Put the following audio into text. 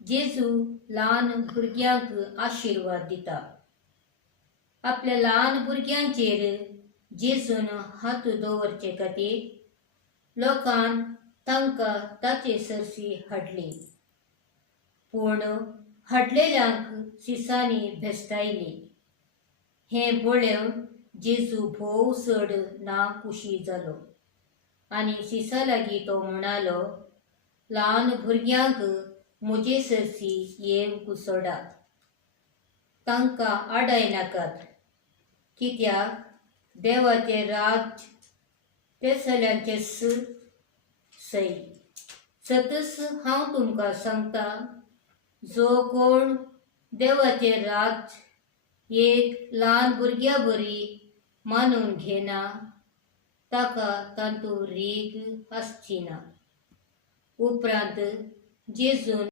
जेजू ल्हान भुरग्यांक आशीर्वाद दिता। आपल्या ल्हान भुरग्यांचेर जेजून हात दवरचे खातीर लोकान तांकां ताचे सरशी हाडली। पूण हाडलेल्यांक सिसांनी भेस्तायली। हें पळोवन जेजू भोव चड नाखुशी जालो आनी सिसां लागीं तो म्हणालो, ल्हान भुरग्यांक म्हजे सरशी येवंक सोडात, तांकां आडायनाकात, कित्याक देवाचें राज्य तेसाल्यांचेंच सै। सतच हांव तुमकां सांगतां, जो कोण देवाचें राज्य एक ल्हान भुरग्या बरी मानून घेना, ताका तातूंत रीग आसची ना। उपरांत जेजून